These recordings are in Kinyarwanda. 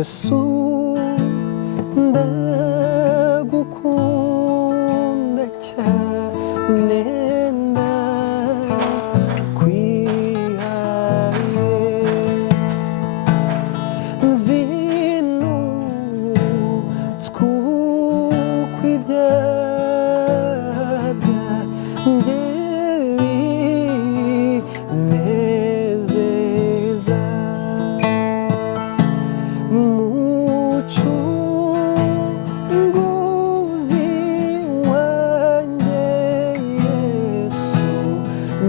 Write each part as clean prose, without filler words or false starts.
Yesu ndagukunda cyane ndakwihaye nzinutswe uko ibyaha byanjye binezeza mucunguzi wanjye Yesu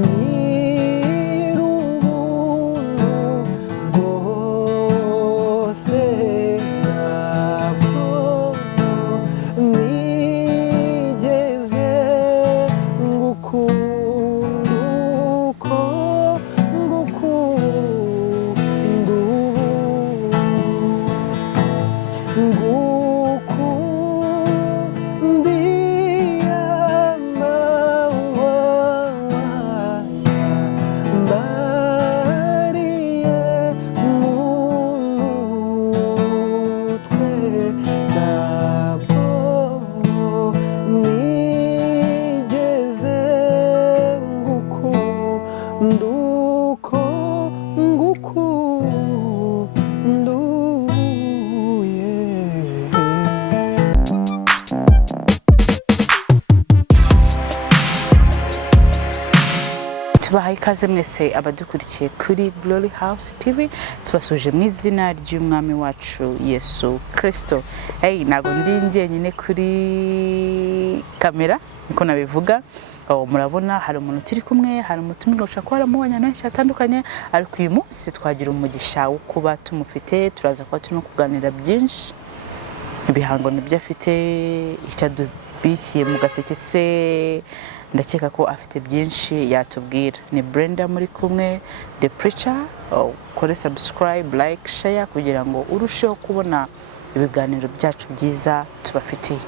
nyir'ubuntu bwose ntabwo nigeze ngukunda uko ngukunda ubu ngukundiye amawanya mbariye mu mutwe ntabwo nigeze ngukunda uko ngukunda uye. tubahaye ikaze mwese abadukurikiye kuri Glory House TV tubasuje mu izina ry'umwami wacu Yesu Kristo. Ntago ndi njyenyine kuri kamera niko nabivuga. Murabona hari umuntu turi kumwe, hari umutumirwa ushaka ko haramubanya menshi atandukanye, ariko uyu munsi twagira umugisha wo kuba tumufite. Turaza kuba turimo kuganira byinshi ibihangano byo afite, icyo adubikiye mu gaseke se, ndakeka ko afite byinshi yatubwira. Ni Brenda muri kumwe, The Preacher. Kore subscribe, like, share kugira ngo urusheho kubona ibiganiro byacu byiza tubafitiye.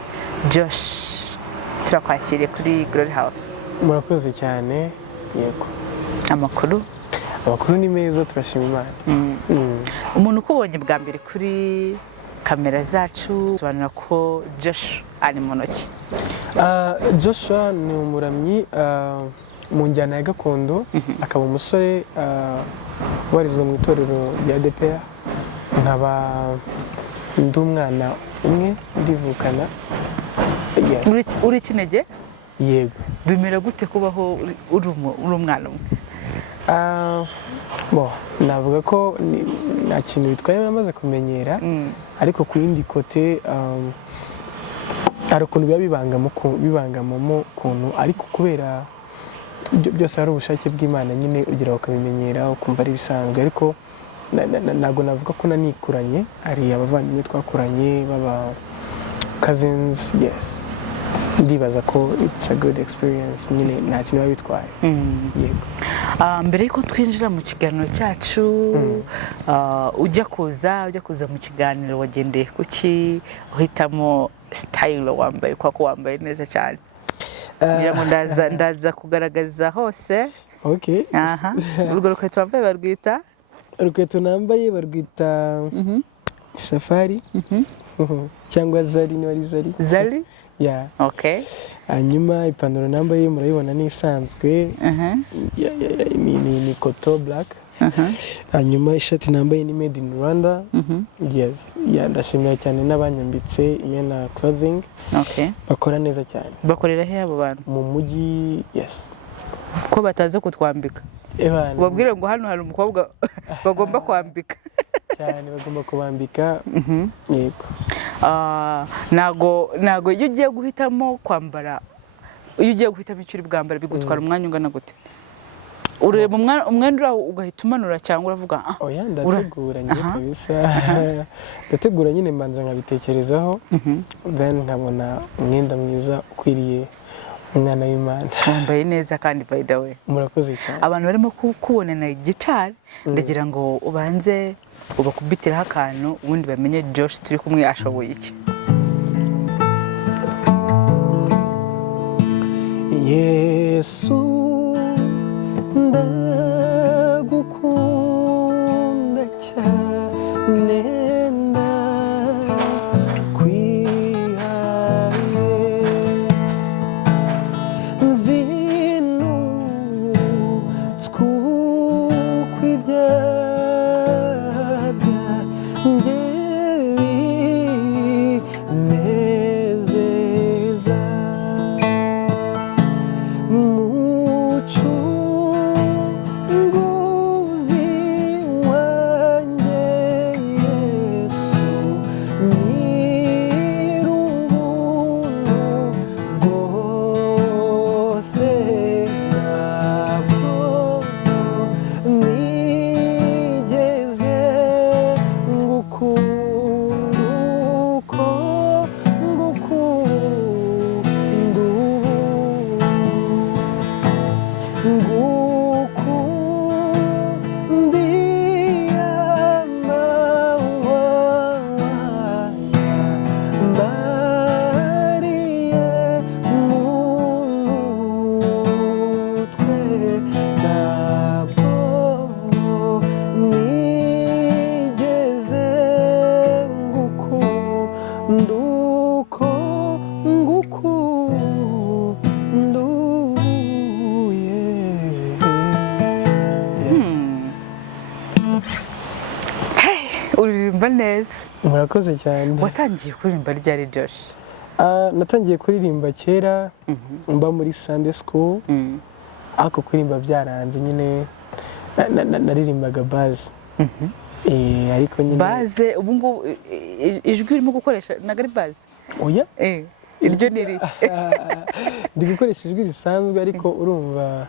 Josh, turakwakiriye kuri Glory House. Murakoze cyane. Yego, Amakuru ni meza, turashima Imana. umuntu ukubonye bwa mbere kuri kamera zacu sobanura ko Josh ari mu ntoki. Joshua ni umuramyi mu njyana ya gakondo, akaba umusore ubarizwa mu itorero rya DPR, nkaba ndi umwana umwe ndivukana. Yes. Uri kinege? Yego. Bimera gute kubaho uri umwana umwe? Navuga ko nta kintu bitwaye, namaze kumenyera, ariko ku yindi kote hari ukuntu biba bibangamamo ukuntu, ariko kubera byose ari ubushake bw'Imana nyine ugira ukabimenyera ukumva ari bisanzwe. Ariko ntabwo navuga ko nanikuranye, hari abavandimwe twakuranye baba cousins. Yes, ndibaza ko it's a good experience, nyine nta kintu biba bitwaye. Yego. Mbere yuko twinjira mu kiganiro cyacu, ujya kuza mu kiganiro wagendeye kuki uhitamo style wambaye, kuko wambaye neza cyane? Ngira ngo ndaza kugaragaza hose. Okay. Urwo rukweto wambaye barwita? Urukweto nambaye barwita safari cyangwa zari, niba ari zari. Zari? Yeah. Okay. Hanyuma ipantaro nambaye murayibona ni isanzwe, ni koto black. Hanyuma ishati nambaye ni made in Rwanda. Yes. Ndashimira cyane n'abanyambitse IMANA clothing. Okay. Bakora neza cyane. Bakorera he abo bantu? Mu mujyi. Yes. Ko bataza kutwambika? Ubabwire ngo hano hari umukobwa bagomba kwambika. Cyane bagomba kubambika. Yego. Nago iyo ugiye guhitamo kwambara, iyo ugiye guhitamo icyo uri bwambara bigutwara umwanya ungana gute? Ureba umwenda uraho ugahita umanura cyangwa uravuga oya ndategura njye kabisa. Ndategura nyine mbanza nkabitekerezaho, then nkabona umwenda mwiza ukwiriye umwana w'Imana. Wambaye neza kandi by the way. Murakoze cyane. Abantu barimo kubonana gitari, ndagira ngo ubanze ubakubitiraho akantu ubundi bamenye Josh turi kumwe ashoboye iki. Yesu ndagukunda cyane ndakwihaye ibyaha byanjye binezeza mucunguzi wanjye Yesu nyir'ubuntu bwose ntabwo nigeze ngukunda uko ngukunda ubu ngukundiye amawaya mbariye mu mutwe ntabwo nigeze ngukunda uko ngukunda uye. uririmba neza. Murakoze cyane. Watangiye kuririmba ryari Josh? Natangiye kuririmba kera mba muri Sunday school, ariko kuririmba byaranze nyine naririmbaga base. Ariko nyine Base ubu ngubu ijwi urimo gukoresha ntabwo ari base? Oya, iryo ni iri. ndi gukoresha ijwi risanzwe, ariko urumva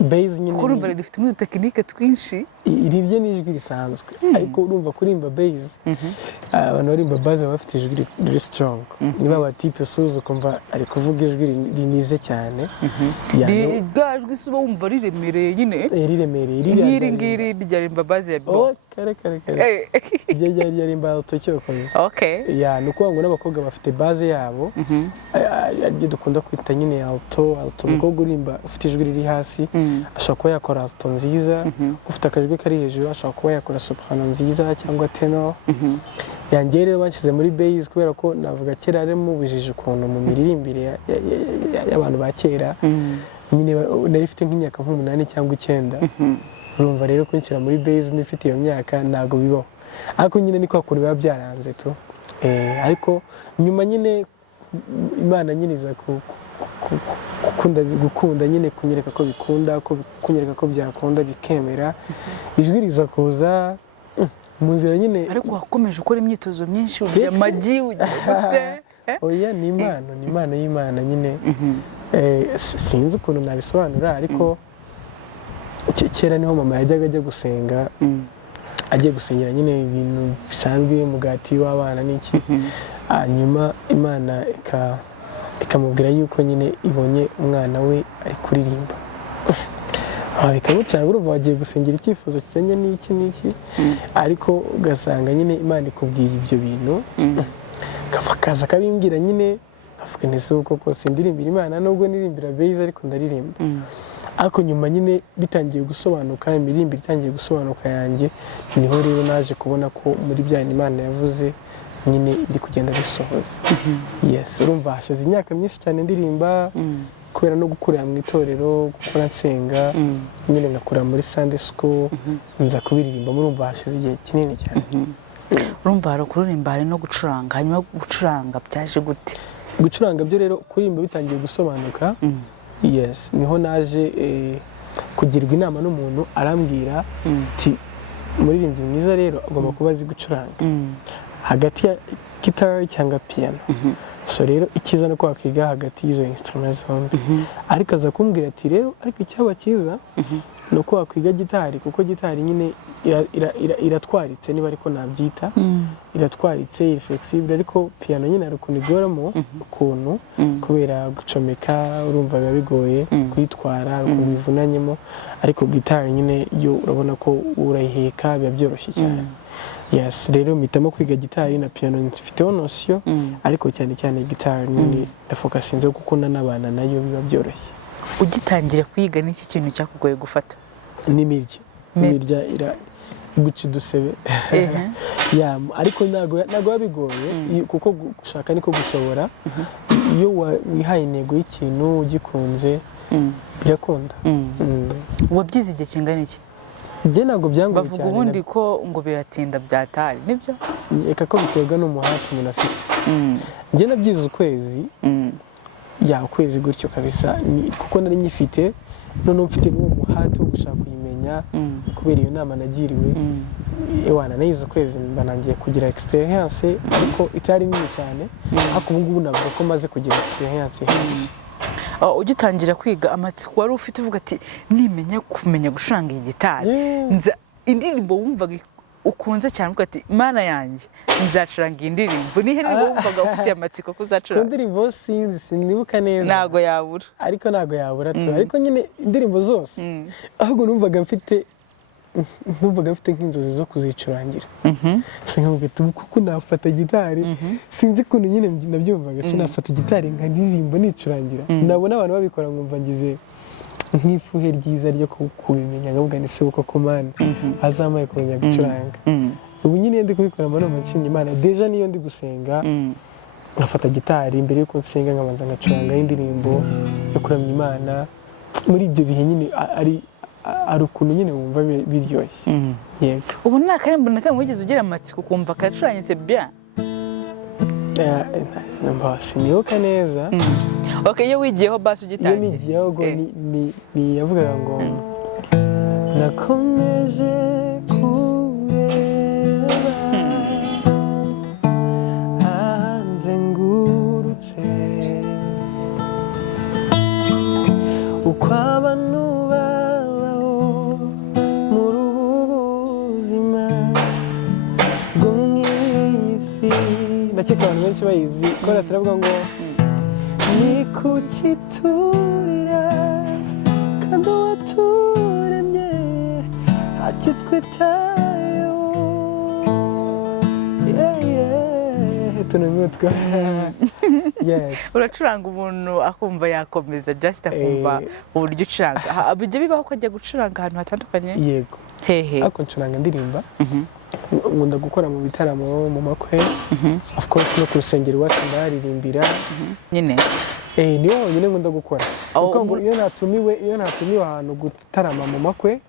base nyine Kurumva rifite udutekinike twinshi. iri rye ni ijwi risanzwe, ariko urumva kuririmba base abantu barimba base baba bafite ijwi riri strong. Niba abatipe suza ukumva ari kuvuga ijwi rinize cyane, Gajwi se uba wumva riremereye nyine. riremereye Ngiri ngiri ryarimba base ya bo. kare ryarimba alto cyokoze. Okay. Ya nuko ngo n'abakobwa bafite base yabo, aribyo dukunda kwita nyine alto. Umukobwa urimba ufite ijwi riri hasi ashobora kuba yakora alto nziza, ufite akajwi kari hejuru ashobora kuba yakora soprano nziza cyangwa tenor. Yanjye rero banshyize muri base kubera ko navuga kera ari mu bujiji ukuntu mu miririmbire y'abantu ba kera, nyine nari mfite nk'imyaka nk'umunani cyangwa 9. Urumva rero kunshyira muri base ndifite iyo myaka ntago bibaho, ariko nyine niko akuru biba byaranze tu. Ariko nyuma nyine Imana nyine iza gukunda nyine kunyereka ko bikunda, kunyereka ko byakunda bikemera, ijwi riza kuza mu nzira nyine. Ariko wakomeje ukora imyitozo myinshi, ugira amagi ugira gute? Oya, ni impano y'Imana nyine. Sinzi ukuntu nabisobanura, ariko kera niho mama yajyaga ajya gusenga, agiye gusengera nyine ibintu bisanzwe, umugati w'abana n'iki. Hanyuma Imana ikamubwira yuko nyine ibonye umwana we ari kuririmba. Bikamucanga, urumva wagiye gusengera icyifuzo kijyanye n'iki, ariko ugasanga nyine Imana ikubwiye ibyo bintu, kaza kabimbwira nyine, kavuga nese uko kose ndirimbira Imana, nubwo nirimbira base ariko ndaririmba. Ariko nyuma nyine bitangiye gusobanuka, imirimbire itangiye gusobanuka yanjye, niho rero naje kubona ko muri bya Imana yavuze nyine iri kugenda bisohoza. Yes, urumva hashize imyaka myinshi cyane ndirimba, kubera no gukurira mu itorero, gukora nsenga, nyine ngakura muri Sunday school, nza kubiririmba. Murumva hashize igihe kinini cyane. Urumva hari kuririmba, hari no gucuranga. Hanyuma gucuranga byaje gute? Gucuranga byo rero kuririmba bitangiye gusobanuka. Yes, niho naje kugirwa inama n'umuntu arambwira ati umuririmbyi mwiza rero agomba kuba azi gucuranga hagati ya guitar cyangwa piano. So rero ikiza no kwakiga hagati y'izo instruments zombi. Ariko aza kumbwira ati rero ariko icyaba cyiza no kwakwiga gitari, kuko gitari nyine iratwaritse, niba ariko nabyita, iratwaritse, iri flexible, ariko piano nyine ari ukuntu igoramo ukuntu, kubera gucomeka urumva biba bigoye kuyitwara, ukuntu bivunanyemo. Ariko gitari nyine yo urabona ko urayiheka biba byoroshye cyane. Yes, rero mpitamo kwiga gitari na piano, mfiteho notion, ariko cyane cyane gitari nyine ndafokasinze kuko n'abana nayo biba byoroshye. Ugitangira kwiga n'iki kintu cyakugoye gufata? N'imirya iguca udusebe. Ariko ntabwo bigoye, kuko gushaka niko gushobora. Iyo wihaye intego y'ikintu ugikunze, birakunda. wabyize igihe kingana iki? Njye ntabwo byangoye bavuga cyane. ubundi ko ngo biratinda byatari nibyo? Eka ko biterwa n'umuhati umuntu afite. Njye nabyize ukwezi, ukwezi gutyo kabisa, kuko nari nyifite, none mfite n'uwo muhati wo gushaka kuyimenya kubera iyo nama nagiriwe. Ewana nayize ukwezi mba nangiye kugira experience, ariko itari nini cyane, ariko ubu ngubu navuga ko maze kugira experience ihagije. Ugitangira kwiga amatsiko wari ufite uvuga ati nimenya kumenya gucuranga iyi gitari, indirimbo wumvaga ukunze cyane uvuga ati mana yanjye nzacuranga iyi ndirimbo, nihe niba wumvaga ufite amatsiko kuzacuranga? Indirimbo sinibuka neza, ntago yabura, ariko ntago yabura tu, ariko nyine indirimbo zose ahubwo numvaga mfite nk'inzozi zo kuzicurangira. Sinkavuga ati kuko nafata gitari, sinzi ukuntu nyine nabyumvaga, sinafata gitari nkaririmba nicurangira. Nabona abantu babikora nkumva ngize nk'ifuhe ryiza ryo kubimenya, ngavuga ni se uko kumana azamaye kumenya gucuranga. Ubu nyine ndi kubikora mbona nshimye Imana. Deja niyo ndi gusenga nkafata gitari, imbere yuko nsenga nkabanza ngacuranga indirimbo yo kuramya Imana. Muri ibyo bihe nyine ari ukuntu nyine wumva biryoshye. Yego. Ubu nta karimbo na kamwe wigeze ugira amatsiko kumva karacuranye c'est bien? Sinibuka neza. Okay, iyo wigiyeho basi ugitangiye. Iyo nigiyeho ngo ni yavugaga ngo nakomeje kureba hanze ngurutse uko abantu babaho muri ubu buzima bwo mu isi. Ndakeka abantu benshi bayizi, kora siravuga ngo ni kuki turira kandi uwaturemye akitwitayeho. Tunamutwa. Yes. Uracuranga umuntu akumva yakomeza, just akumva uburyo ucuranga. Bijya bibaho ko ajya gucuranga ahantu hatandukanye? Yego. Hehe. Ako ncuranga ndirimba. Nkunda gukora mu bitaramo, mu makwe. Of course no ku rusengero iwacu ndaririmbira. Nyine. Niyo nyine nkunda gukora. Kuko iyo natumiwe ahantu gutarama mu makwe,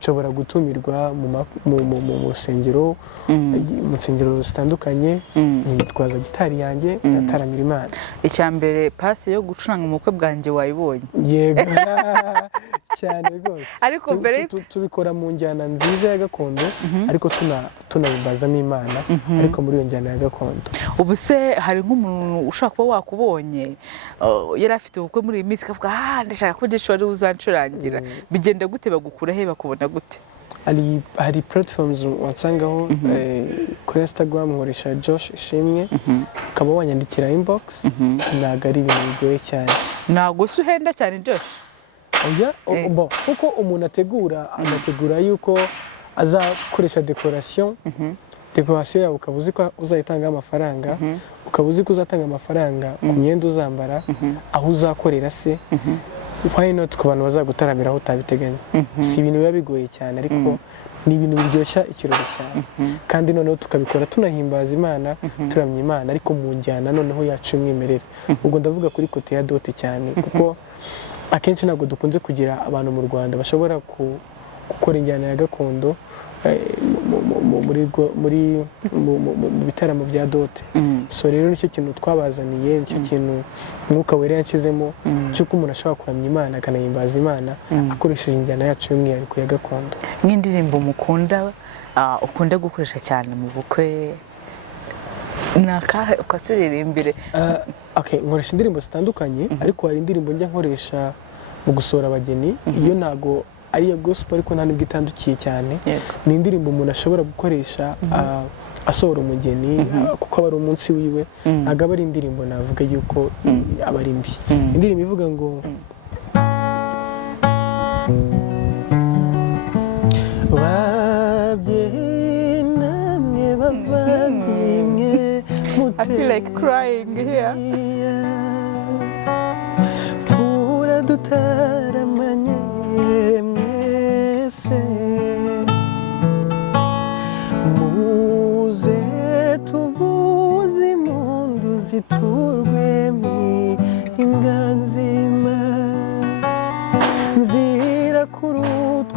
nshobora gutumirwa mu rusengero, mu nsengero zitandukanye, nitwaza gitari yanjye ngataramira Imana. Icyambere pasi yo gucuranga mu bukwe bwanjye wayibonye? Yego. Cyane rwose. Ariko mbere tubikora mu njyana nziza ya gakondo, ariko tunabimbazamo Imana, ariko muri iyo njyana ya gakondo. Ubu se hari nk'umuntu ushaka kuba wakubonye yari afite ubukwe muri iyi minsi akavuga ndashaka ko gishobora uzancurangira, bigenda gute? Bagukura he, bakubona gute? Hari platforms wansangaho kuri Instagram nkoresha Josh ISHIMWE, ukaba wanyandikira inbox. Ntabwo ari ibintu bigoye cyane. Ntabwo se uhenda cyane Josh? Kuko umuntu agategura yuko azakoresha decoration yawe, ukaba uzi ko uzayitangaho amafaranga, ukaba uzi ko uzatanga amafaranga ku myenda uzambara, aho uzakorera se, why not ku bantu bazagutaramira aho utabiteganya. Si ibintu biba bigoye cyane, ariko ni ibintu biryoshya ikirori cyane, kandi noneho tukabikora tunahimbaza Imana, turamya Imana, ariko mu njyana noneho yacu y'umwimerere. Ubwo ndavuga kuri kote ya dote cyane, kuko akenshi ntabwo dukunze kugira abantu mu Rwanda bashobora gukora injyana ya gakondo mu bitaramo bya dote. So rero nicyo kintu twabazaniye, nicyo kintu Mwuka Wera yanshizemo, cyuko umuntu ashobora kuramya Imana akanahimbaza Imana akoresheje injyana yacu y'umwihariko ya gakondo. Nk'indirimbo mukunda ukunda gukoresha cyane mu bukwe nakahe ukaturirimbire? Nkoresha indirimbo zitandukanye, ariko hari indirimbo njya nkoresha mu gusohora abageni. Iyo ntago ari iya gospel, ariko nta nubwo itandukiye cyane. Ni indirimbo umuntu ashobora gukoresha asohora umugeni, kuko aba ari umunsi wiwe. Ntabwo aba ari indirimbo navuga yuko aba ari mbi. Indirimbo ivuga ngo babyeyi namwe bavandimwe, I feel like crying here. Fura dutaramanye mwese, muze tuvuze impundu ziturwe inganzima,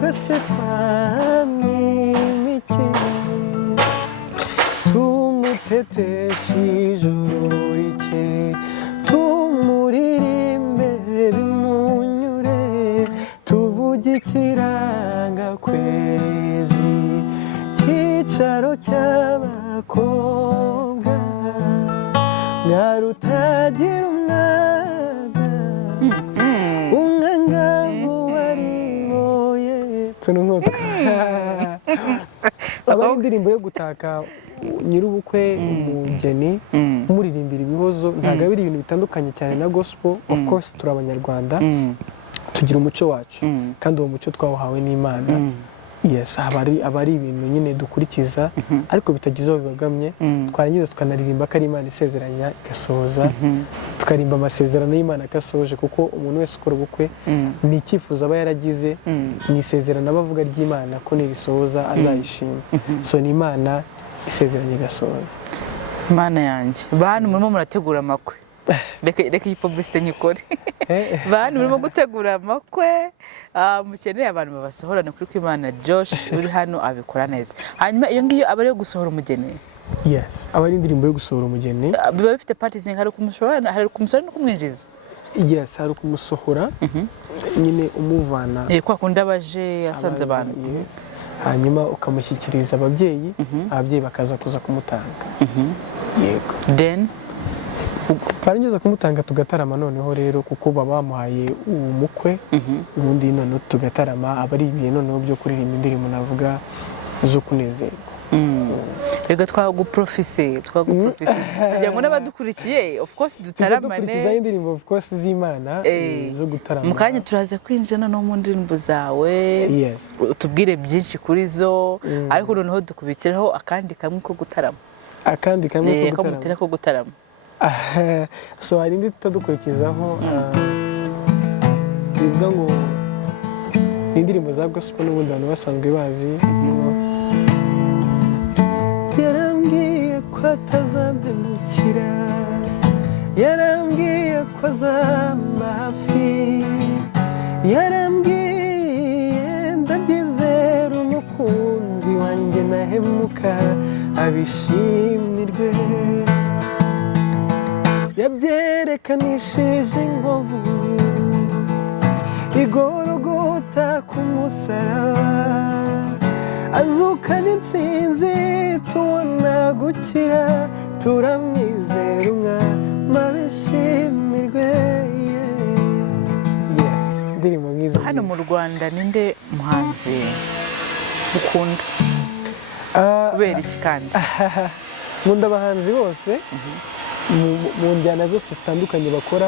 twese twamwimikiye tumuteteshe ijuru rike tumuririmbe bimunyure tuvuge ikiranga kwezi cyicaro cy'abakobwa mwarutagira umwaga umwangavu wariboye tunumutwe aba ari indirimbo yo gutaka nyir'ubukwe umugeni umuririmbira ibihozo ntabwo ari ibintu bitandukanye cyane na gospel of course turi abanyarwanda tugira umuco wacu kandi uwo muco twawuhawe n'Imana yes aba ari ibintu nyine dukurikiza ariko bitagize aho bibagamye twarangiza tukanaririmba ko ari Imana isezeranya igasohoza tukarimba amasezerano y'Imana akasohoje kuko umuntu wese ukora ubukwe ni icyifuzo aba yaragize ni isezerano aba avuga ry'Imana ko nirisohoza azayishima so ni Imana isezeranya igasohoza. Mana yanjye bantu murimo murategura amakwe reka iyi publicité nyikore bantu murimo gutegura amakwe mukeneye abantu babasohorana kuri kw'Imana Josh uri hano abikora neza hanyuma iyo ngiyo aba ari yo gusohora umugeni yes aba ari indirimbo yo gusohora umugeni biba bifite parties hari kumusohora no kumwinjiza yes hari kumusohora nyine umuvana kwa kundi abaje asanze abantu hanyuma ukamushyikiriza ababyeyi bakaza kuza kumutanga yego then barangeza kumutanga tugatarama noneho rero kuko baba bamuhaye umukwe ubundi noneho tugatarama aba ari ibihe noneho byo kuririmba indirimbo navuga zo kunezerwa rega twaguprofise tugira ngo n'abadukurikiye of course dutaramane dukurikiza indirimbo of course z'Imana zo gutarama mu kanya turaza kwinjira no mu ndirimbo zawe yes utubwire byinshi kuri zo ariko noneho dukubitiraho akandi kamwe ko gutarama ko gutarama so hari indi tutadukurikizaho bivuga ngo ni indirimbo za gospel n'ubundi abantu basanzwe bazi yarambwiye ko atazambemukira yarambwiye ko azamba hafi yarambwiye ndabyizera umukunzi wanjye nahemuka abishimirwe yabyerekanishije inkovu igorogota ku musaraba azukana intsinzi tubona gukira turamwizera umwami abishimirwe yes indirimbo mwiza hano mu Rwanda ninde muhanzi ukunda kubera iki kandi nkunda abahanzi bose mu njyana zose zitandukanye bakora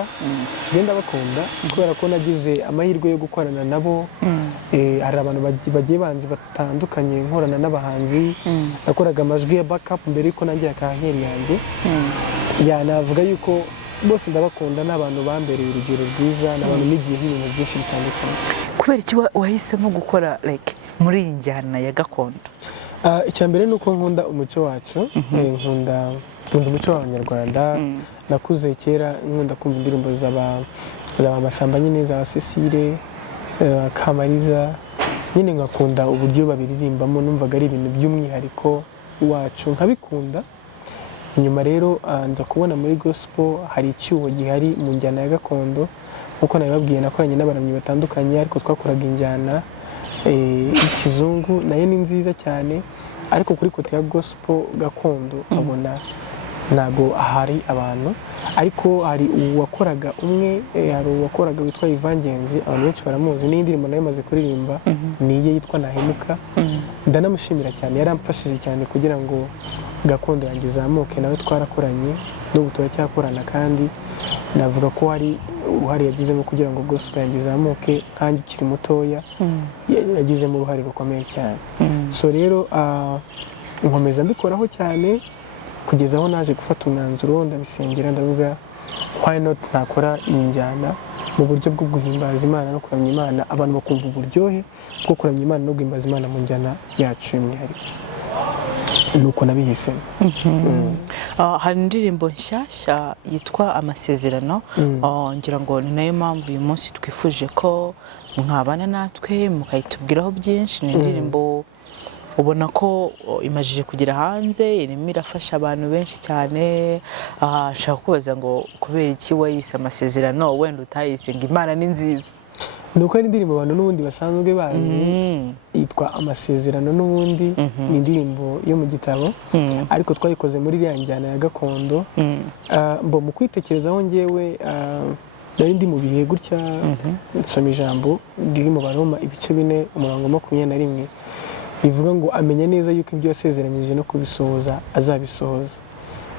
ngenda bakunda kubera ko nagize amahirwe yo gukorana nabo hari abantu bagiye banzi batandukanye nkorana n'abahanzi nakoraga amajwi ya backup mbere yuko nanjye akankeri yanjye navuga yuko bose ndabakunda n'abantu bambereye urugero rwiza n'abantu nigiye ibintu byinshi bitandukanye. Kubera iki wahisemo gukora like muri iyi njyana ya gakondo? Icya mbere nuko nkunda umuco wacu nkunda umuco w'Abanyarwanda nakuze kera nkunda kumva indirimbo z'abamasamba nyine za Cecile Kamariza nyine ngakunda uburyo babiririmbamo numvaga ari ibintu by'umwihariko wacu nkabikunda. Nyuma rero nza kubona muri gospel hari icyuho gihari mu njyana ya gakondo nkuko nabibabwiye nakoranye n'abaramyi batandukanye ariko twakoraga injyana ikizungu nayo ni nziza cyane ariko kuri kote ya gospel gakondo abona ntago hari abantu ariko hari uwakoraga umwe hari uwakoraga witwa Ivangenzi abantu benshi baramuzi n'indirimbo nayo maze kuririmba niye yitwa Nahemuka ndanamushimira cyane yaramfashije cyane kugira ngo gakondo yanjye zamuke nawe twarakoranye n'ubu turacyakorana kandi navuga ko hari uruhare yagizemo kugira ngo gospel yanjye zamuke kandi ukiri mutoya yagizemo uruhare rukomeye cyane. So rero nkomeza mbikoraho cyane kugeza aho naje gufata umwanzuro ndabisengera ndavuga why not ntakora iyi njyana mu buryo bwo guhimbaza Imana no kuramya Imana abantu bakumva uburyohe bwo kuramya Imana no guhimbaza Imana mu njyana yacu y'umwihariko nuko nabihisemo. Hari indirimbo nshyashya yitwa Amasezerano ngira ngo ni nayo mpamvu uyu munsi twifuje ko mwabana natwe mukayitubwiraho byinshi. Ni indirimbo ubona ko imajije kugera hanze, irimo irafasha abantu benshi cyane. Nshaka kubaza ngo kubera iki wayise amasezerano wenda utayise ngo Imana ni nziza? nuko ari indirimbo abantu n'ubundi basanzwe bazi, yitwa amasezerano n'ubundi. Ni indirimbo yo mu gitabo, ariko twayikoze muri iriya njyana ya gakondo. Mu kwitekerezaho ngewe nari ndi mu bihe gutya, nsoma ijambo riri mu Baroma ibice 4 umurongo 21 bivuga ngo amenya neza yuko ibyo yasezeranyije no kubisohoza azabisohoza.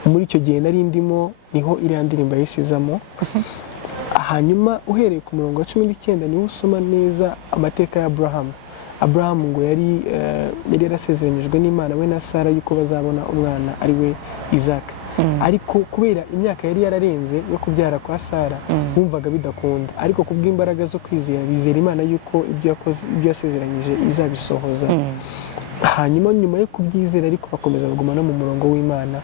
Muri icyo gihe nari ndimo niho iriya ndirimbo yisizamo. Hanyuma uhereye ku murongo wa 19 niho usoma neza amateka ya Abraham ngo yari yarasezeranyijwe n'Imana we na Sara yuko bazabona umwana ari we Isaac. Ariko kubera imyaka yari yararenze yo kubyara kwa Sara, bumvaga bidakunda, ariko kubw'imbaraga zo kwizera bizera Imana yuko ibyo yasezeranyije izabisohoza. Hanyuma nyuma yo kubyizera ariko bakomeza baguma no mu murongo w'Imana.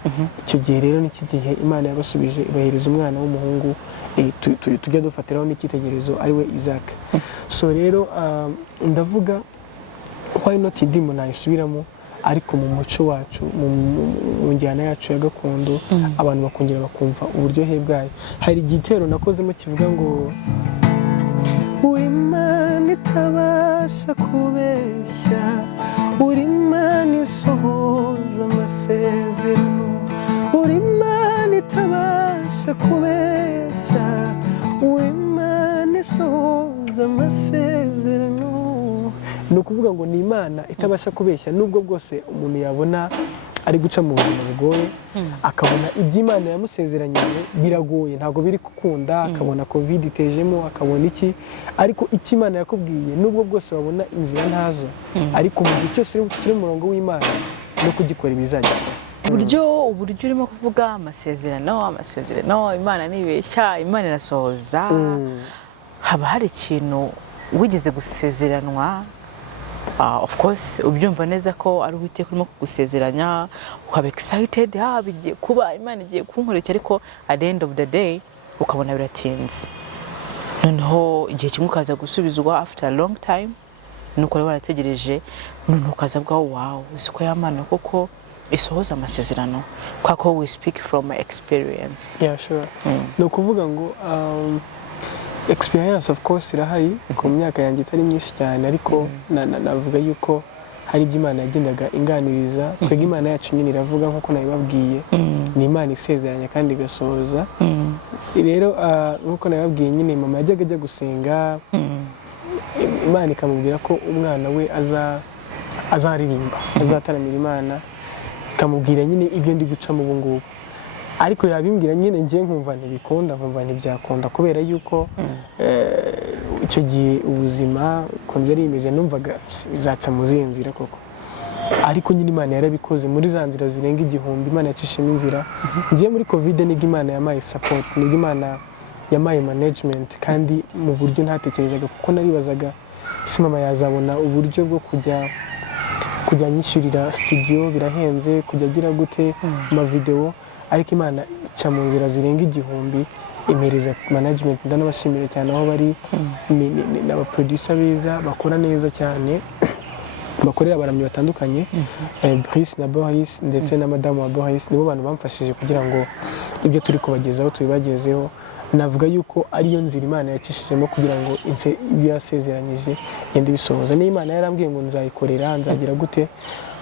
Icyo gihe rero n'iki gihe Imana yabasubije ibahereza umwana w'umuhungu tujya dufatiraho n'icyitegererezo ari we Isaac. So rero ndavuga why not indirimbo nayisubiramo ariko mu muco wacu, mu njyana yacu ya gakondo, abantu bakongera bakumva uburyohe bwayo. Hari igitero nakozemo kivuga ngo Imana itabasha kubeshya, Imana isohoza amasezerano, Imana itabasha kubeshya, Imana isohoza amasezerano. Ni ukuvuga ngo ni Imana itabasha kubeshya, nubwo bwose umuntu yabona ari guca mu buzima bugoye, akabona iby'Imana yamusezeranyije biragoye, ntabwo biri gukunda, akabona covid itejemo, akabona iki, ariko icyo Imana yakubwiye nubwo bwose wabona inzira ntazo, ariko mu gihe cyose uri mu murongo w'Imana no kugikora ibizajya. Uburyo urimo kuvuga amasezerano, Imana nibeshya, Imana irasohoza, haba hari ikintu wigeze gusezeranwa? Of course ubyumva neza ko ari Uwiteka urimo kugusezeranya, ukaba excited, bigiye kuba, Imana igiye kunkorera, ariko at the end of the day ukabona biratinze, noneho igihe kimwe ukaza gusubizwa after a long time, nuko wari warategereje, noneho ukaza bwa wow, uko y'Imana koko isohoza amasezerano, kwako we speak from experience. Yeah, sure. No kuvuga ngo experience of course irahari ku myaka yanjye itari myinshi cyane, ariko navuga yuko hari ibyo Imana yagendaga inganiriza. Twebwe Imana yacu nyine iravuga nkuko nabibabwiye, ni Imana isezeranya kandi igasohoza. Rero nkuko nabibabwiye nyine, mama yajyaga ajya gusenga, Imana ikamubwira ko umwana we azaririmba, azataramira Imana, ikamubwira nyine ibyo ndi gucamo ubu ngubu, ariko yabimbwira nyine ngiye nkumva ntibikunda, nkumva ntibyakunda, kubera yuko icyo gihe ubuzima ukuntu yari bimeze numvaga bizaca mu zihe nzira koko. Ariko nyine Imana yarabikoze muri za nzira zirenga 1000, Imana yacishemo inzira. Ngiye muri covid nibwo Imana yamaye support, nibwo Imana yamaye management, kandi mu buryo ntatekerezaga, kuko naribazaga isi mama yazabona uburyo bwo kujya nyishyurira studio, birahenze, kujya agira gute ama video, ariko Imana ica mu nzira zirenga 1000 imereza management. Ndanabashimira cyane aho bari, n'aba producer beza bakora neza cyane, bakorera abaramyi batandukanye, Brice na Boris ndetse na madamu wa Boris, nibo bantu bamfashije kugira ngo ibyo turi kubagezaho tubibagezeho. Navuga yuko ariyo nzira Imana yacishijemo kugira ngo ibyo yasezeranyije yende bisohoza. Ni Imana yarambwiye ngo nzayikorera, nzagira gute,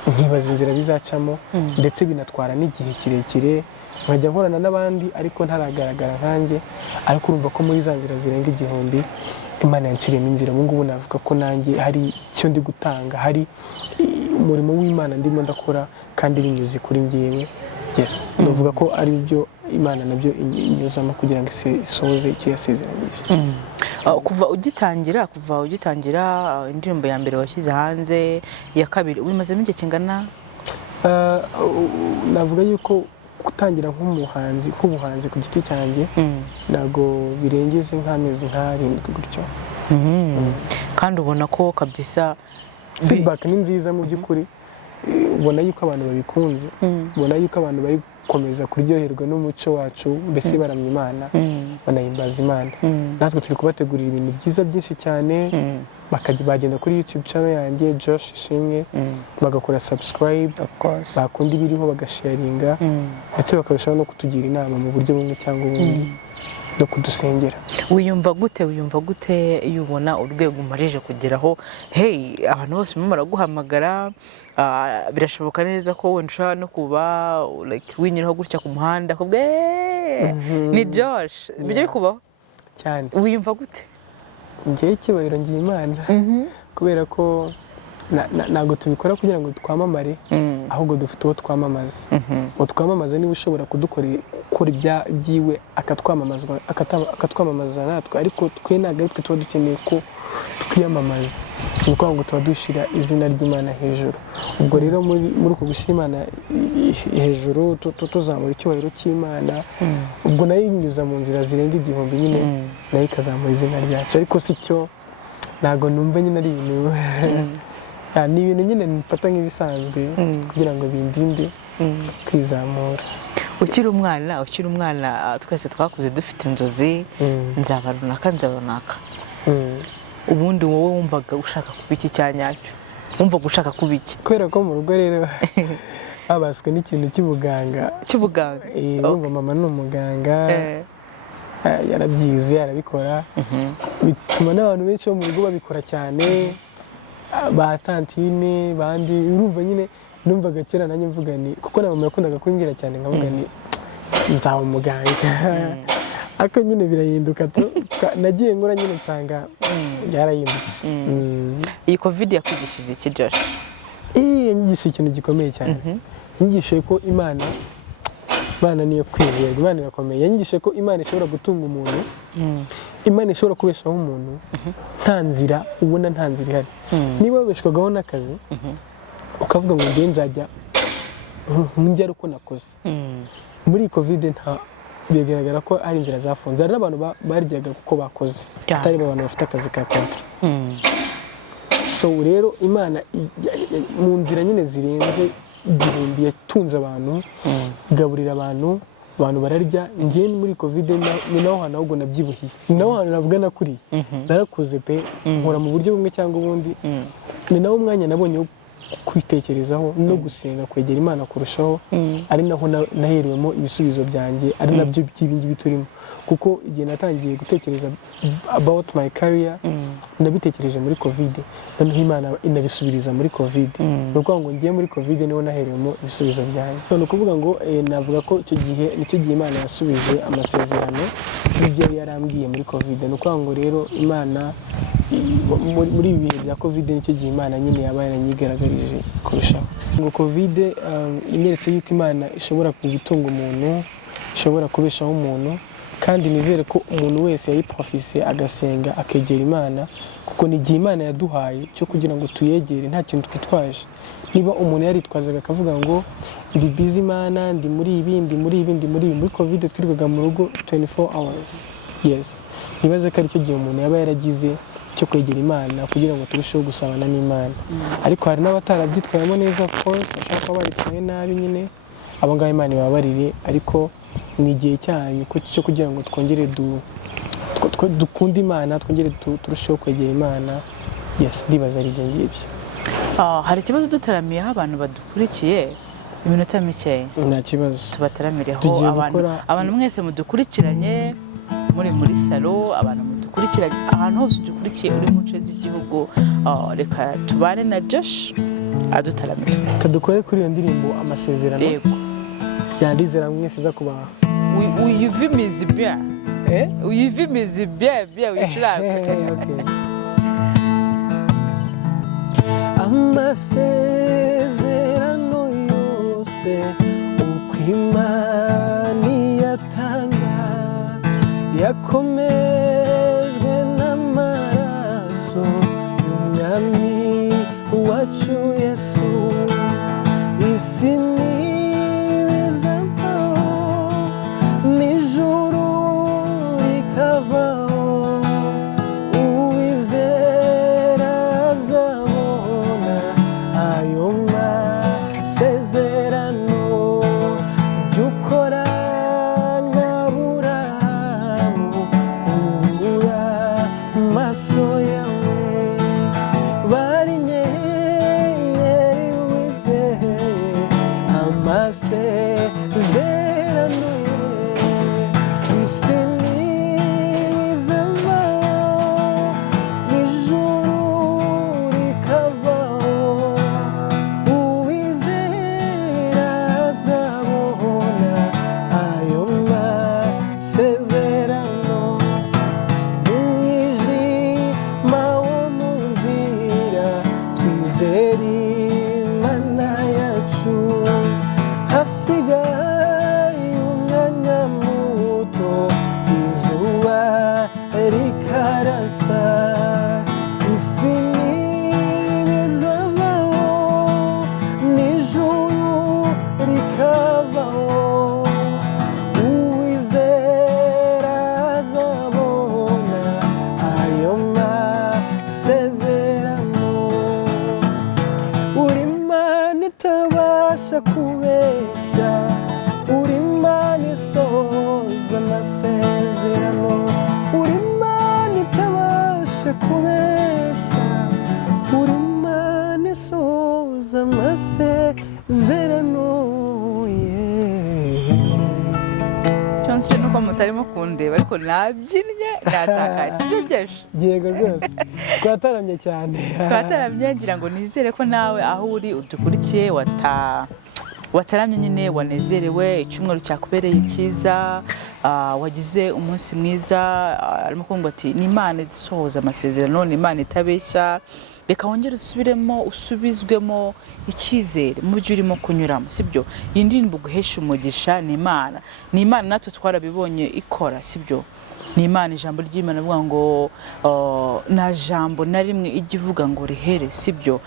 nkibaza inzira bizacamo, ndetse binatwara n'igihe kirekire, nkajya nkorana n'abandi ariko ntaragaragara nkanjye. Ariko urumva ko muri za nzira zirenga 1000 Imana yanciriyemo inzira. Ubu ngubu navuga ko nanjye hari icyo ndi gutanga, hari umurimo w'Imana ndimo ndakora kandi binyuze kuri njyewe. Yes, ndavuga ko ari byo Imana nabyo inyuzamo kugira ngo isohoze icyo yasezeranyije. Kuva ugitangira indirimbo ya mbere washyize hanze, iya kabiri ubimazemo igihe kingana? Navuga yuko gutangira nk'ubuhanzi ku giti cyanjye ntago birengeze nk'amezi 7 gutyo. Kandi ubona ko kabisa feedback ni nziza mu by'ukuri, ubona yuko abantu babikunze, ubona yuko abantu bari gukomeza kuryoherwa n'umuco wacu, mbese baramya Imana banahimbaza Imana. Natwe turi kubategurira ibintu byiza byinshi cyane, bagenda kuri YouTube channel yanjye Josh ISHIMWE, bagakora subscribe, bakunda ibiriho bagasharinga, ndetse bakarushaho no kutugira inama mu buryo bumwe cyangwa ubundi no kudusengera. Wiyumva gute iyo ubona urwego umarije kugeraho? Hey, abantu bose barimo baraguhamagara, birashoboka neza ko wenda ushobora no kuba like winyuraho gutya ku muhanda kubwe ni Josh, bijye bikubaho cyane. Wiyumva gute? Ngiye icyubahiro ngiye Imana, kubera ko ntabwo tubikora kugira ngo twamamare, ahubwo dufite uwo twamamaza. Uwo twamamaza niba ushobora gukora ibyiwe akatwamamaza natwe, ariko twe ntabwo ari twe tuba dukeneye ko twiyamamaza, ni ukuvuga ngo tuba dushyira izina ry'Imana hejuru. Ubwo rero muri uko gushyira Imana hejuru, tuzamura icyubahiro cy'Imana, ubwo nayo inyuza mu nzira zirenga 1000 nyine, nayo ikazamura izina ryacu. Ariko si cyo, ntabwo numva nyine ari ibintu ni ibintu nyine mfata nk'ibisanzwe kugira ngo bindinde kwizamura. Ukiri umwana twese twakuze dufite inzozi, nzaba runaka. Ubundi wowe wumvaga ushaka kuba iki cyanyacyo? Wumvaga ushaka kuba iki? Kubera ko mu rugo rero habaswe n'ikintu cy'ubuganga. Urumva mama ni umuganga, yarabyize arabikora, bituma n'abantu benshi bo mu rugo babikora cyane, ba tantine bandi. Urumva nyine numvaga kera nanjye mvuga ni, kuko na mama yakundaga kumbwira cyane, nkavuga ni nzaba umuganga. Ariko nyine birahinduka, nagiye nkora nyine nsanga byarahindutse. Iyi covid yakwigishije iki Josh? Yanyigishije ikintu gikomeye cyane. Yanyigishije ko Imana niyo kwizerwa, Imana irakomeye. Yanyigishije ko Imana ishobora gutunga umuntu, Imana ishobora kubeshaho umuntu nta nzira ihari. Niba wabeshwagaho n'akazi ukavuga ngo ngiye nzajya njya uko nakoze, muri covid bigaragara ko ari inzira zafunze. Hari n'abantu baryaga kuko bakoze, atari abantu bafite akazi ka kontra. So rero Imana mu nzira nyine zirenze 1000 yatunze abantu, igaburira abantu bararya. Ngiye muri covid ni naho hantu ahubwo nabyibuhiye, ni naho hantu navuga nakuriye, narakuze pe, nkora mu buryo bumwe cyangwa ubundi. Ni naho umwanya nabonye wo kwitekerezaho no gusenga, kwegera Imana kurushaho, ari naho nahereyemo ibisubizo byanjye, ari nabyo by'ibingibi turimo. Kuko igihe natangiye gutekereza about my career, nabitekereje muri covid, noneho Imana inabisubiriza muri covid. Ni ukuvuga ngo ngiye muri covid niho nahereyemo ibisubizo byanjye. Ni ukuvuga ngo navuga ko icyo gihe nicyo gihe Imana yasubije amasezerano y'ibyo yarambwiye muri covid. Ni ukuvuga ngo rero Imana muri ibi bihe bya covid nicyo gihe Imana nyine yabaye yaranyigaragarije kurushaho. Ngo covid inyeretse yuko Imana ishobora gutunga umuntu, ishobora kubeshaho umuntu, kandi nizere ko umuntu wese yayiprofise agasenga akegera Imana, kuko ni igihe Imana yaduhaye cyo kugira ngo tuyegere nta kintu twitwaje. Niba umuntu yaritwazaga akavuga ngo ndi busy Imana, ndi muri ibi, muri covid twirirwaga mu rugo 24 hours. Yes, nibaze ko ari cyo gihe umuntu yaba yaragize cyo kwegera Imana kugira ngo turusheho gusabana n'Imana. Ariko hari n'abatarabyitwayemo neza, of course, bashaka kuba baritwaye nabi nyine, abo ngabo Imana ibabarire. Ariko ni igihe cyanyu cyo kugira ngo twongere dukunde Imana, twongere turusheho kwegera Imana. Yes, ndibaza ari ibyo ngibyo. Hari ikibazo dutaramiyeho abantu badukurikiye iminota mikeya? Nta kibazo, tubataramireho abantu mwese mudukurikiranye, muri salo, abantu mudukurikiranye ahantu hose dukurikiye, uri mu nce z'igihugu, reka tubane na Josh adutaramira. Kadukore kuri iyo ndirimbo Amasezerano. Yego, yandizera mwese za kubaha. Uyivimize bien. Uyivimize bien wicuranga. Okay. Amasezerano yose uko Imana yatanga, yakomejwe n'amaraso y'Umwami wacu Yesu. Isi n'ibizavaho, n'ijuru rikavaho, uwizera azabona ayo masezerano y'uko itabasha kubeshya, uri Imana isohoza amasezerano, uri Imana itabasha kubeshya, uri Imana isohoza amasezerano. cyonse nuko mutarimo kundeba ariko nabyinnye natakaye sigeje. Yego rwose twataramye cyane. Twataramye ngira ngo nizere ko nawe aho uri udukurikiye wataramye nyine wanezerewe, icyumweru cyakubereye cyiza, wagize umunsi mwiza. Arimo kuvuga ati ni Imana isohoza amasezerano, ni Imana itabeshya. Reka wongere usubiremo usubizwemo icyizere mu byo urimo kunyuramo, sibyo? Iyi ndirimbo guhesha umugisha ni Imana, ni Imana natwe twarabibonye ikora, sibyo? Ni Imana, ijambo ry'Imana avuga ngo nta jambo na rimwe ijya ivuga ngo rihere, sibyo?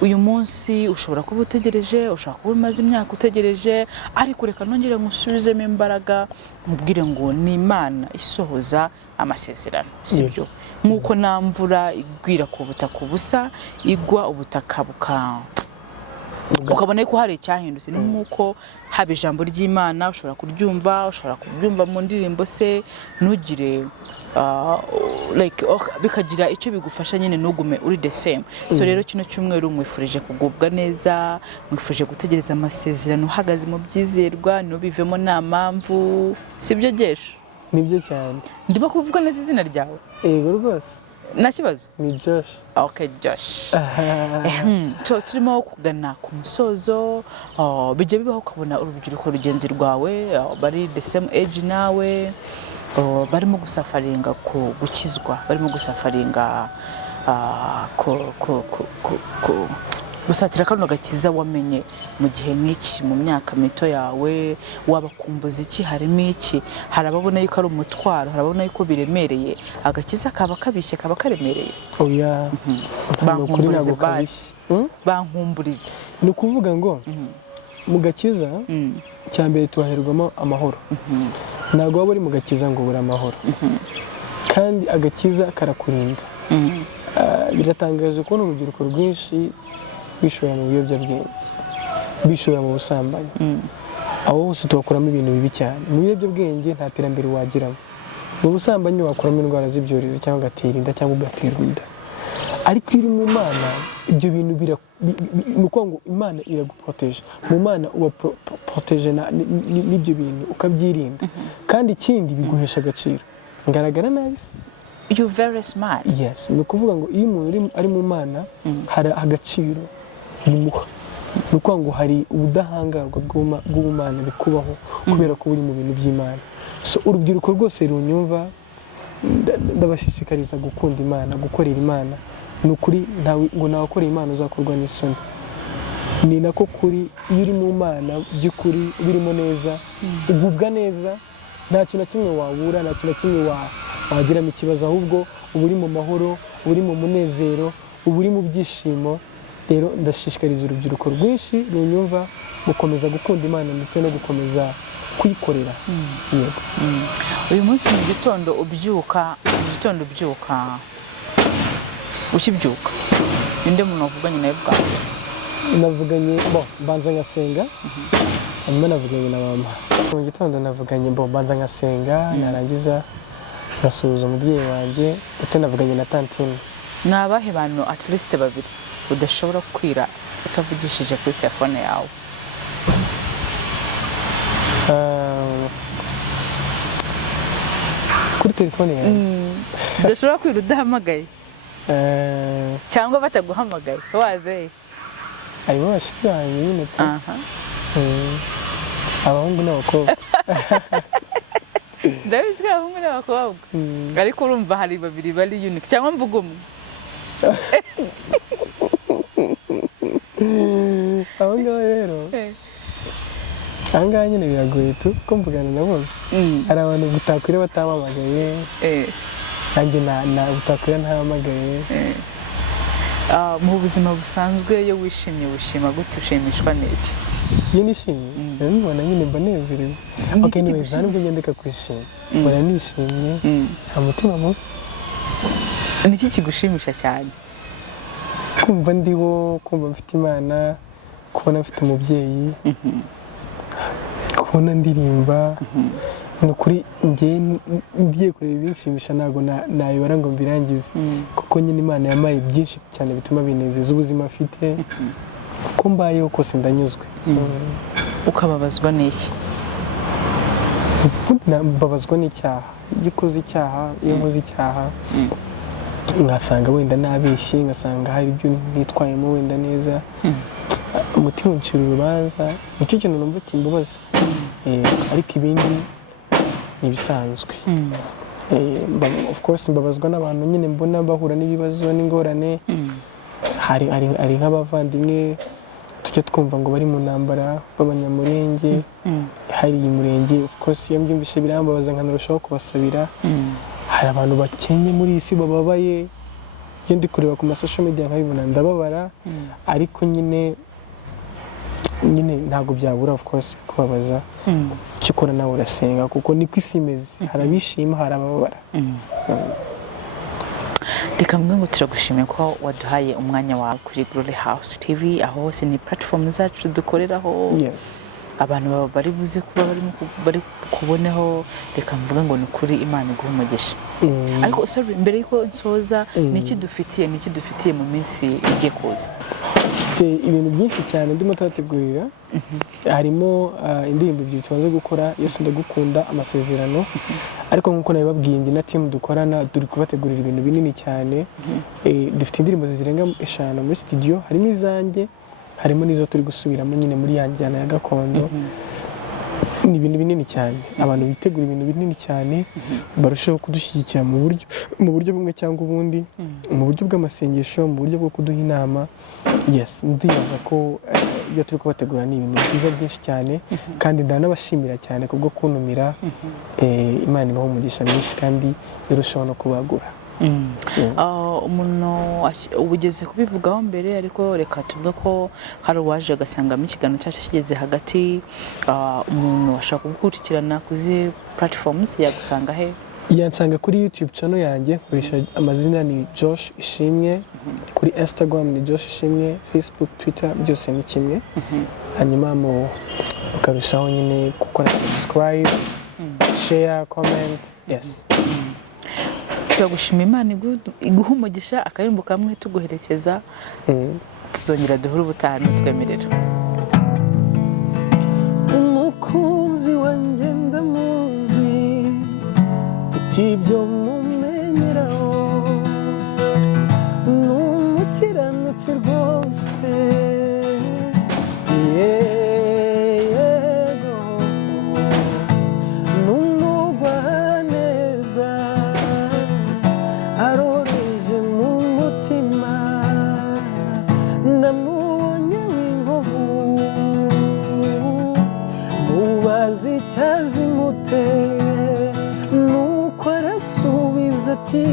Uyu munsi ushobora kuba utegereje, ushobora kuba umaze imyaka utegereje, ariko reka nongere ngusubizemo imbaraga mubwire ngo ni Imana isohoza amasezerano, sibyo? Nk'uko nta mvura igwira ku butaka ubusa, igwa ubutaka ukabona ko hari icyahindutse. Ni nk'uko haba ijambo ry'Imana ushobora kuryumva mu ndirimbo se ntugire bikagira icyo bigufasha nyine ntugume uri the same. So rero kino cyumweru mwifurije kugubwa neza, mwifurije gutegereza amasezerano uhagaze mu byizerwa, ntubivemo nta mpamvu, sibyo Gesha? Nibyo cyane. Ndimo kuvuga neza izina ryawe? Yego rwose. Nta kibazo? Ni Josh. Okay, Josh. Turimo kugana ku musozo. Bijya bibaho ukabona urubyiruko rugenzi rwawe bari the same age nawe, barimo gusafaringa ku gukizwa, barimo gusafaringa gusatira kano gakiza wamenye mu gihe nk'iki, mu myaka mito yawe, wabakumbuza iki? Harimo iki? Hari ababona yuko ari umutwaro, hari ababona yuko biremereye, agakiza kaba kabishye, kaba karemereye. Oya, bankumburize basi, bankumburize. Ni ukuvuga ngo mu gakiza cya mbere tuhaherwamo amahoro. Ntabwo waba uri mu gakiza ngo ubure amahoro, kandi agakiza karakurinda. Biratangaje kubona urubyiruko rwinshi bishora mu biyobyabwenge, bishora mu busambanyi. Aho hose tuhakuramo ibintu bibi cyane. Mu biyobyabwenge nta terambere wagiramo, mu busambanyi wakuramo indwara z'ibyorezo cyangwa ugatera inda cyangwa ugaterwa inda. Ariko iri mu Mana ibyo bintu ni ukuvuga ngo Imana iraguproteje. Mu Mana uba proteje n'ibyo bintu ukabyirinda, kandi ikindi biguhesha agaciro. Ngaragara nabi se? You very smart. Yes, ni ukuvuga ngo iyo umuntu ari mu Mana hari agaciro bimuha. Ni ukuvuga ngo hari ubudahangarwa bw'ubumana bikubaho kubera ko buri mu bintu by'Imana. So urubyiruko rwose runyumva, ndabashishikariza gukunda Imana, gukorera Imana. Ni ukuri ngo nawakoreye Imana uzakorwa n'isoni. Ni nako kuri iyo uri mu Mana by'ukuri birimo neza, ugubwa neza, nta kintu na kimwe wabura, nta kintu na kimwe wagiramo ikibazo, ahubwo uba uri mu mahoro, uba uri mu munezero, uba uri mu byishimo. Rero ndashishikariza urubyiruko rwinshi runyumva gukomeza gukunda Imana ndetse no gukomeza kuyikorera. Yego. Uyu munsi mu gitondo ubyuka, ukibyuka ninde muntu wavuganye nawe bwawe? Navuganye mbanza ngasenga, hanyuma navuganye na mama. Mu gitondo navuganye mbanza ngasenga, narangiza ngasuhuza umubyeyi wanjye, ndetse navuganye na tantine. Ni abahe bantu at least babiri udashobora kwira utavugishije kuri telefone yawe? Kuri telefone yawe udashobora kwira udahamagaye cyangwa bataguhamagaye? Waze harimo abashyitsi banjye nyine tu, abahungu n'abakobwa. ndabizi ko abahungu n'abakobwa, ariko urumva hari babiri bari unique cyangwa mvuga umwe? Abo ngabo rero aha ngaha nyine biragoye tu ko mvugana na bose. Hari abantu butakwira batamamagaye, nanjye butakwira ntahamagaye. Mu buzima busanzwe iyo wishimye wishima gute? Ushimishwa n'iki? Iyo nishimye ndabibona nyine mba nezerewe. Okay, niwe nta nubwo ngendeka kwishima, mbona nishimye, nta mutima mubi. Niki kigushimisha cyane? Kumva ndiho, kumva mfite Imana, kubona mfite umubyeyi, kubona ndirimba, ni ukuri ngiye kureba ibinshimisha ntabwo nayibara ngo mbirangize, kuko nyine Imana yampaye byinshi cyane bituma binezeza ubuzima afite, uko mbayeho kose ndanyuzwe. Ukababazwa n'iki? Mbabazwa n'icyaha, iyo ukoze icyaha, iyo nkoze icyaha ngasanga wenda nabeshye, ngasanga hari ibyo nitwayemo wenda neza, umutima uncira urubanza, nicyo kintu numva kimbabaza. Ariko ibindi ni ibisanzwe. Of course mbabazwa n'abantu nyine mbona bahura n'ibibazo n'ingorane, hari nk'abavandimwe tujya twumva ngo bari mu ntambara b'abanyamurenge, hari umurenge. Of course iyo mbyumvise birambabaza nkanarushaho kubasabira. Hari abantu bakennye muri iyi si bababaye, iyo ndi kureba ku masosho media nkabibona ndababara, ariko nyine ntabwo byabura of course kubabaza. Cyokora nawe urasenga kuko niko isi imeze, hari abishima hari abababara. Reka mwe ngo turagushimiye ko waduhaye umwanya wawe kuri Glory House TV, aho hose ni platform zacu dukoreraho. Yes. Abantu bari buze kuba bari kuboneho, reka mvuga ngo ni kuri Imana iguha umugisha. Ariko sorry, mbere yuko nsoza, niki dufitiye mu minsi igiye kuza? Dufite ibintu byinshi cyane ndimo turategurira. Harimo indirimbo ebyiri tumaze gukora, Yesu ndagukunda, amasezerano. Ariko nkuko nabibabwiye njye na team dukorana turi kubategurira ibintu binini cyane. Dufite indirimbo zirenga 5 muri studio, harimo izanjye, harimo nizo turi gusubiramo nyine muri ya njyana ya gakondo. Ni ibintu binini cyane, abantu bitegura ibintu binini cyane, barushaho kudushyigikira mu buryo bumwe cyangwa ubundi, mu buryo bw'amasengesho, mu buryo bwo kuduha inama. Yes, ndibaza ko ibyo turi kubategura ni ibintu byiza byinshi cyane, kandi ndanabashimira cyane kubwo kuntumira. Imana ibaha umugisha mwinshi kandi irushaho no kubagura. Umuntu ubugeze kubivugaho mbere, ariko reka tuvuga ko hari uwaje agasangamo ikiganiro cyacu kigeze hagati. Umuntu ashaka gukurikirana kuzi platforms yagusanga he? Yansanga kuri YouTube channel yanjye, kurisha amazina ni Josh ISHIMWE, kuri Instagram ni Josh ISHIMWE, Facebook, Twitter byose ni kimwe. Hanyuma ukarushaho nyine gukora subscribe, share, comment. Yes. Turagushima, Imana iguha umugisha. Akarimbo kamwe tuguherekeza, tuzongera duhura ubutaha nutwemerera. Umukunzi wanjye ndamuzi, ibyo mumenyeraho, n'umukiranutsi rwose. Yego n'umugwaneza, aroreje mu mutima, ndamubonye nk'inkovu, mubaza icyazimuteye, nuko arasubiza ati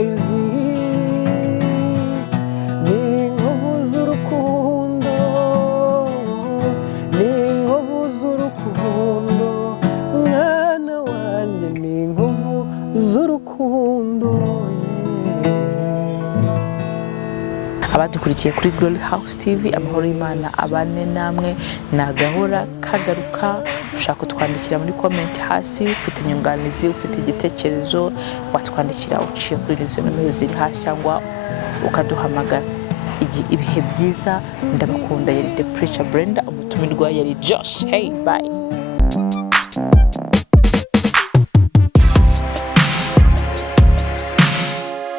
izi ni inkovu z'urukundo, ni inkovu z'urukundo, mwana wanjye ni inkovu z'urukundo. Abadukurikiye kuri Glory House TV, amahoro y'Imana abane namwe, nagahora kagaruka. Ushaka kutwandikira muri comment hasi, ufite inyunganizi, ufite igitekerezo, watwandikira uciye kuri izo nomero ziri hasi, cyangwa ukaduhamagara. Ibihe byiza, ndabakunda. Yari The Preacher Brenda, umutumirwa yari Josh. Hey, bye.